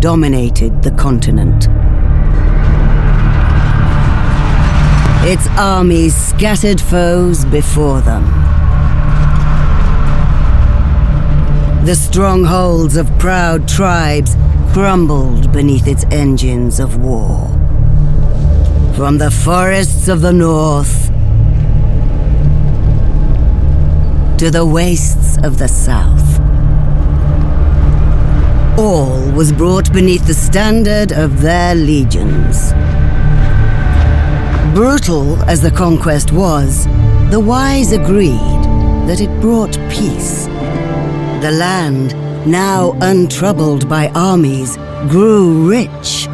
dominated the continent. Its armies scattered foes before them. The strongholds of proud tribes crumbled beneath its engines of war. From the forests of the north to the wastes of the south, all was brought beneath the standard of their legions. Brutal as the conquest was, the wise agreed that it brought peace. The land, now untroubled by armies, grew rich,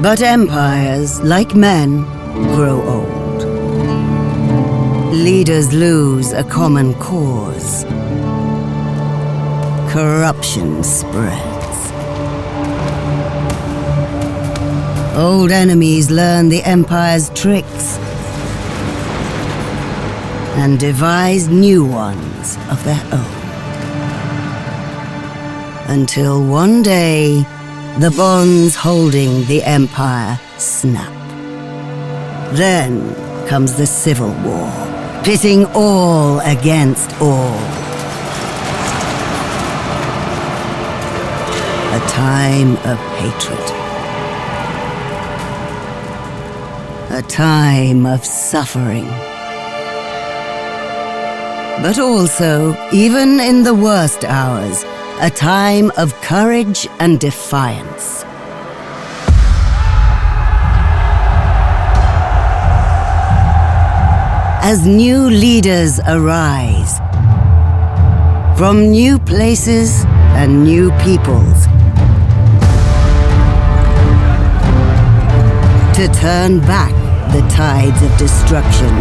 but empires, like men, grow old. Leaders lose a common cause. Corruption spreads. Old enemies learn the Empire's tricks and devise new ones of their own. Until one day, the bonds holding the Empire snap. Then comes the Civil War, pitting all against all. A time of hatred. A time of suffering. But also, even in the worst hours, a time of courage and defiance. As new leaders arise, from new places and new peoples, to turn back the tides of destruction.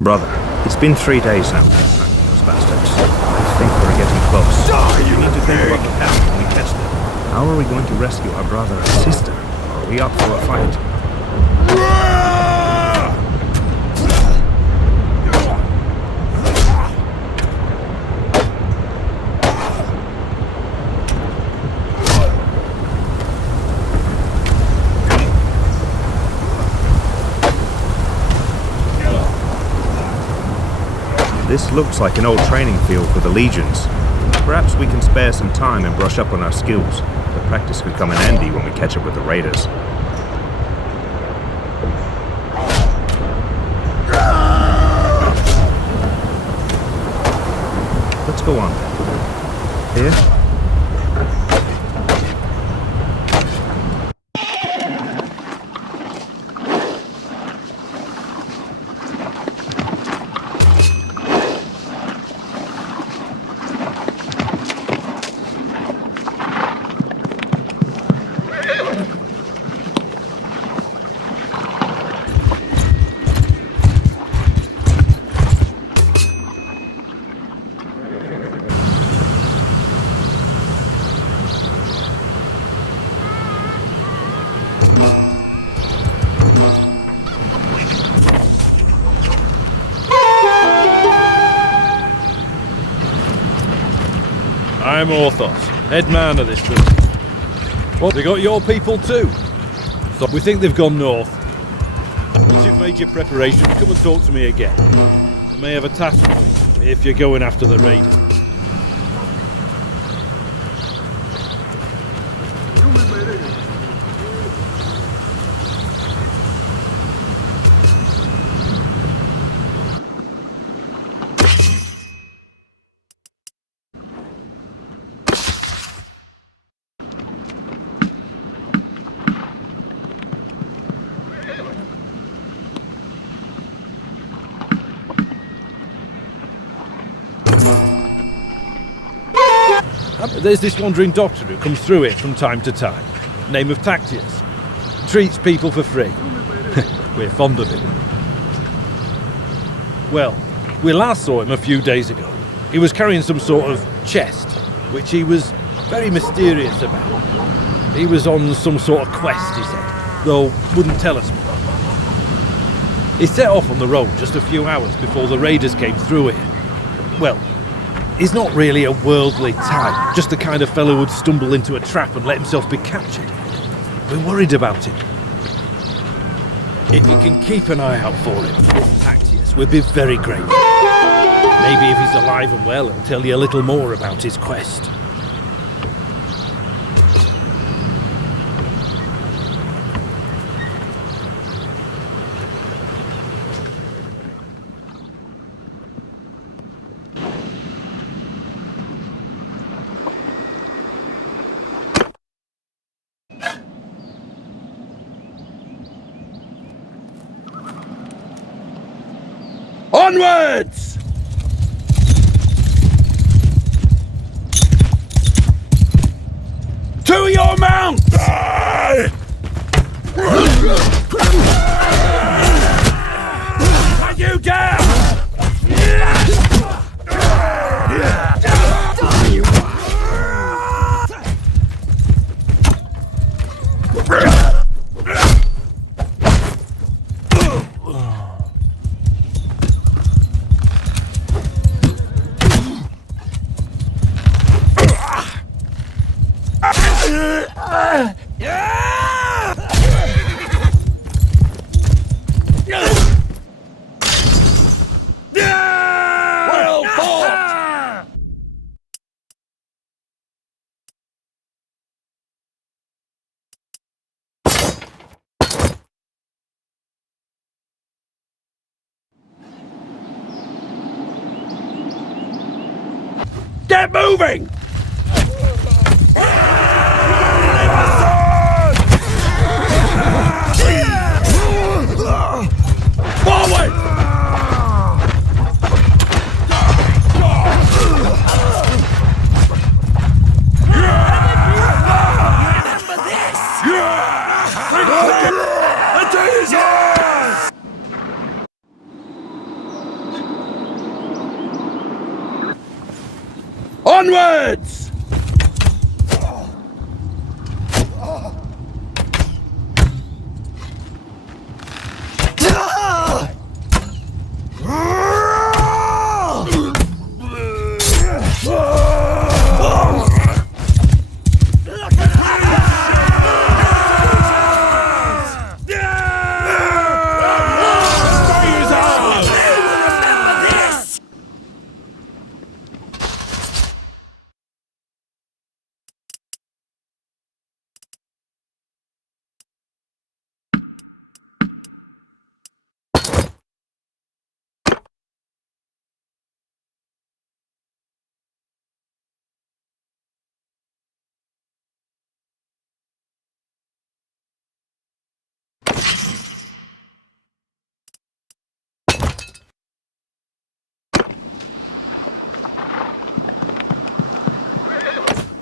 Brother, it's been 3 days now. Those bastards. I think we're getting close. Die, We you need to think pig! about the path when we catch them. How are we going to rescue our brother and sister? Are we up for a fight? This looks like an old training field for the legions. Perhaps we can spare some time and brush up on our skills. The practice could come in handy when we catch up with the raiders. Let's go on then. Here? I'm Orthos, head man of this village. What, they got your people too? So we think they've gone north. Once you've made your preparations, come and talk to me again. I may have a task for you, if you're going after the raiders. There's this wandering doctor who comes through it from time to time. Name of Tactius. Treats people for free. We're fond of him. Well, we last saw him a few days ago. He was carrying some sort of chest, which he was very mysterious about. He was on some sort of quest, he said, though wouldn't tell us more. He set off on the road just a few hours before the raiders came through here. Well, he's not really a worldly type, just the kind of fellow who'd stumble into a trap and let himself be captured. We're worried about him. If you can keep an eye out for him, Tactius, we'd be very grateful. Maybe if he's alive and well, he'll tell you a little more about his quest. Onwards! To your mounts! Are you down? Well fought! Get moving! Forward! Onwards!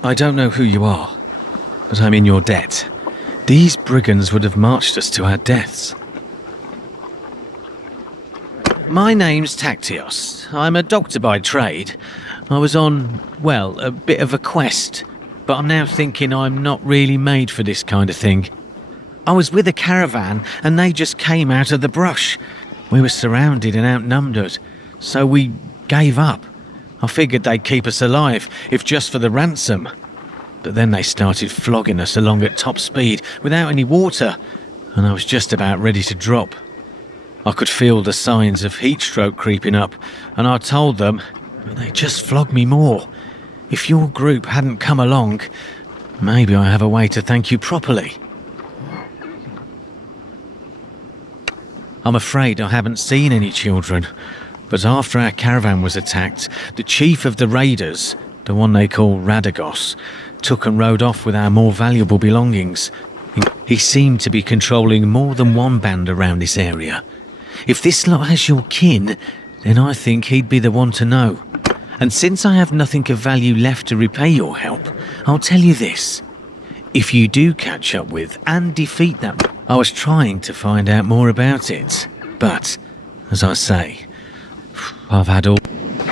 I don't know who you are, but I'm in your debt. These brigands would have marched us to our deaths. My name's Tactios. I'm a doctor by trade. I was on, well, a bit of a quest, but I'm now thinking I'm not really made for this kind of thing. I was with a caravan and they just came out of the brush. We were surrounded and outnumbered, so we gave up. I figured they'd keep us alive, if just for the ransom. But then they started flogging us along at top speed without any water, and I was just about ready to drop. I could feel the signs of heat stroke creeping up, and I told them, but they just flogged me more. If your group hadn't come along, maybe I have a way to thank you properly. I'm afraid I haven't seen any children. But after our caravan was attacked, the chief of the raiders, the one they call Radagos, took and rode off with our more valuable belongings. He seemed to be controlling more than one band around this area. If this lot has your kin, then I think he'd be the one to know. And since I have nothing of value left to repay your help, I'll tell you this. If you do catch up with and defeat them, I was trying to find out more about it. But, as I say, I've had all...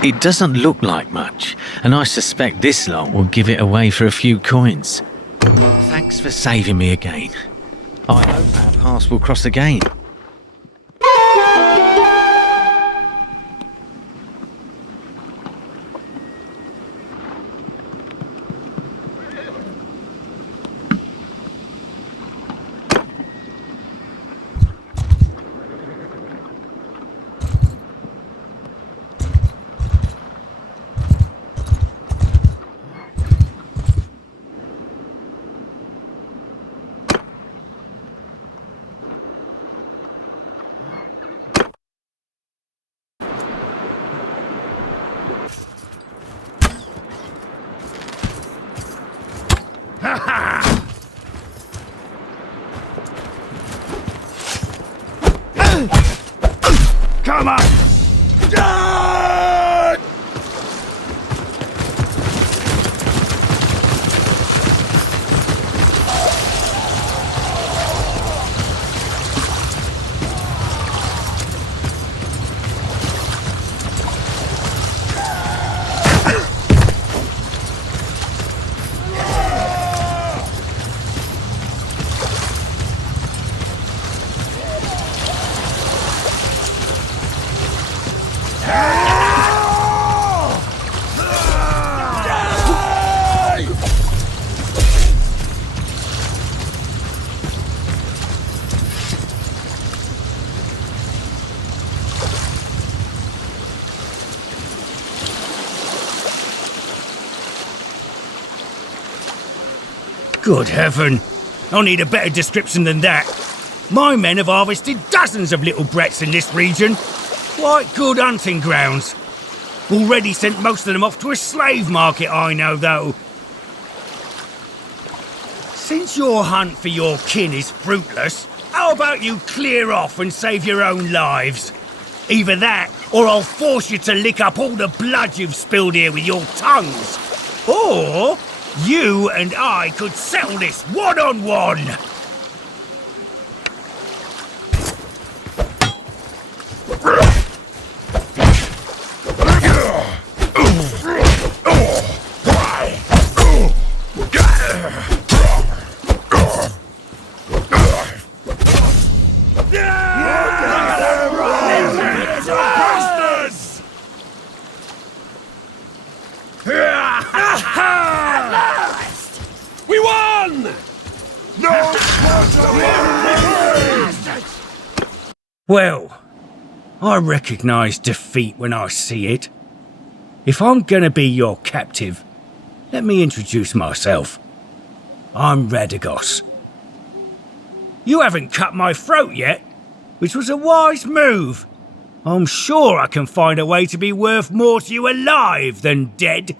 It doesn't look like much, and I suspect this lot will give it away for a few coins. Thanks for saving me again. I hope our paths will cross again. Come on! Good heaven! I need a better description than that. My men have harvested dozens of little brats in this region. Quite good hunting grounds. Already sent most of them off to a slave market, I know, though. Since your hunt for your kin is fruitless, how about you clear off and save your own lives? Either that, or I'll force you to lick up all the blood you've spilled here with your tongues. Or you and I could settle this one-on-one. We won! No! Well, I recognise defeat when I see it. If I'm gonna be your captive, let me introduce myself. I'm Radagos. You haven't cut my throat yet, which was a wise move. I'm sure I can find a way to be worth more to you alive than dead.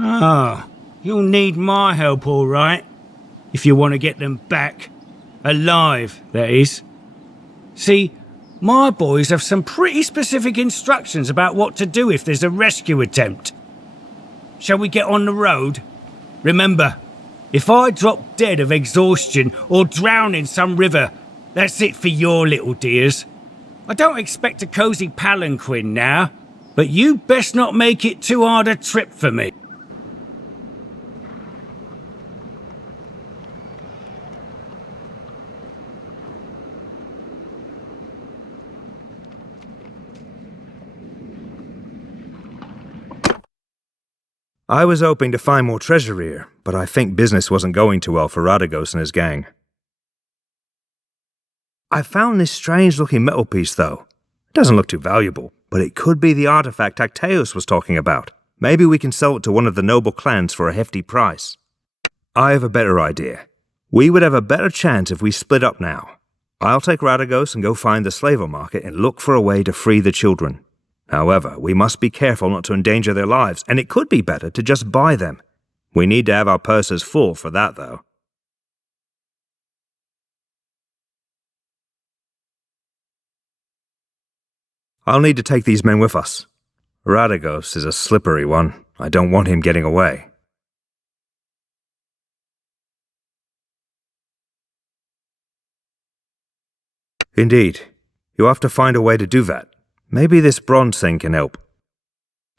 Ah, you'll need my help, all right, if you want to get them back. Alive, that is. See, my boys have some pretty specific instructions about what to do if there's a rescue attempt. Shall we get on the road? Remember, if I drop dead of exhaustion or drown in some river, that's it for your little dears. I don't expect a cosy palanquin now, but you best not make it too hard a trip for me. I was hoping to find more treasure here, but I think business wasn't going too well for Radagos and his gang. I found this strange-looking metal piece, though. It doesn't look too valuable, but it could be the artifact Tacteus was talking about. Maybe we can sell it to one of the noble clans for a hefty price. I have a better idea. We would have a better chance if we split up now. I'll take Radagos and go find the slaver market and look for a way to free the children. However, we must be careful not to endanger their lives, and it could be better to just buy them. We need to have our purses full for that, though. I'll need to take these men with us. Radagos is a slippery one. I don't want him getting away. Indeed. You'll have to find a way to do that. Maybe this bronze thing can help.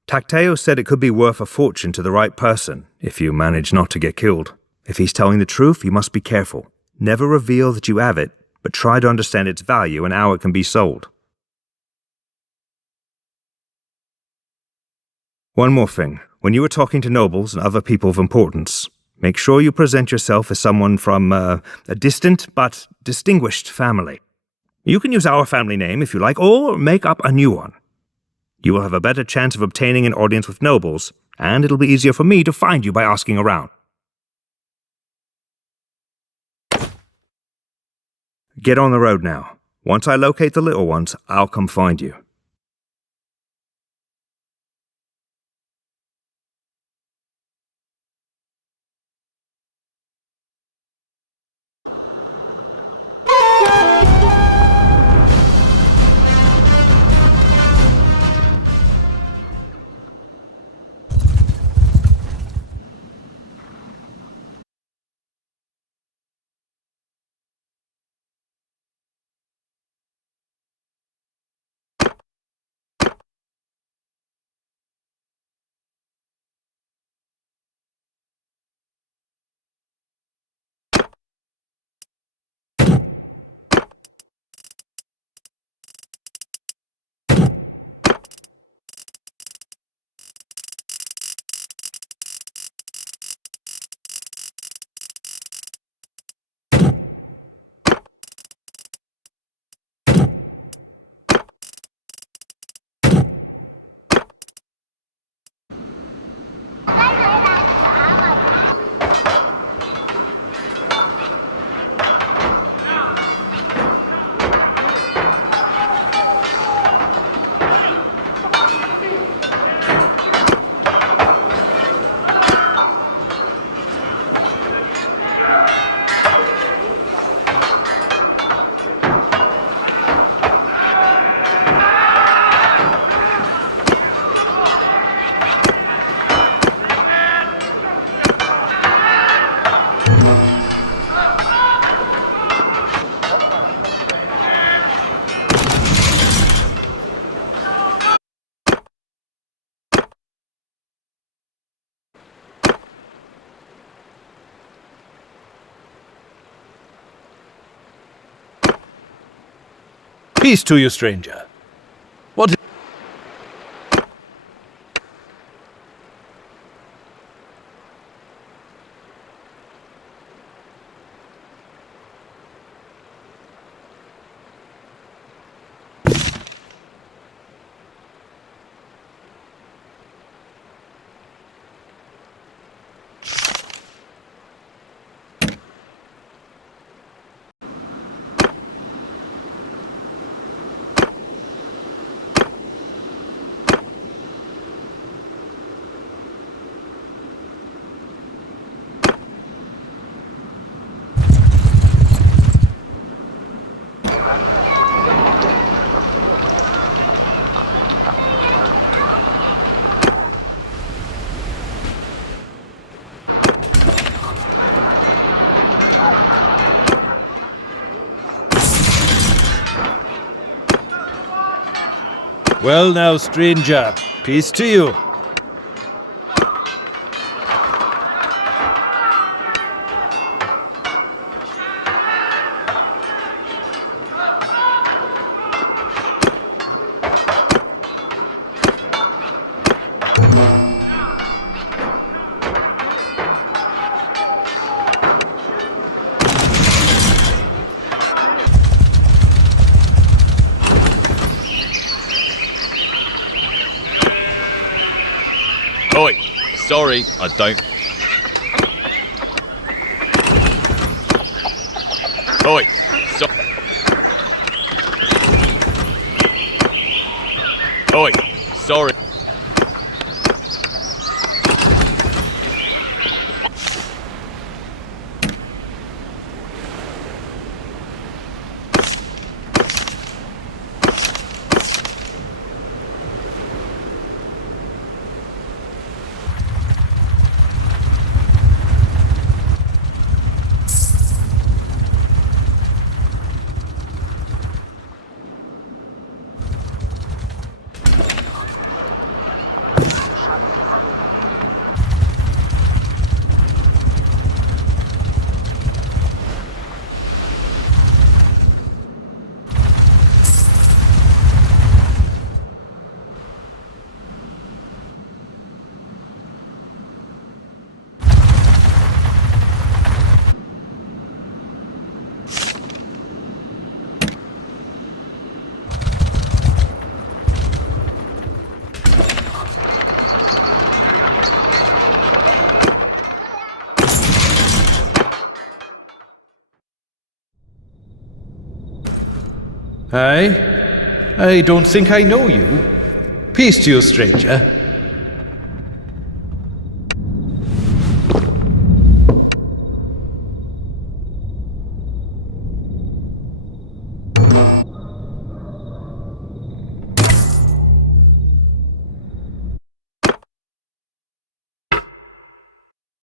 Tacteo said it could be worth a fortune to the right person, if you manage not to get killed. If he's telling the truth, you must be careful. Never reveal that you have it, but try to understand its value and how it can be sold. One more thing. When you are talking to nobles and other people of importance, make sure you present yourself as someone from a distant but distinguished family. You can use our family name if you like, or make up a new one. You will have a better chance of obtaining an audience with nobles, and it'll be easier for me to find you by asking around. Get on the road now. Once I locate the little ones, I'll come find you. Peace to you, stranger. What? Well now, stranger, peace to you. Oi, sorry, I don't. Oi, Oi, sorry. I don't think I know you. Peace to you, stranger.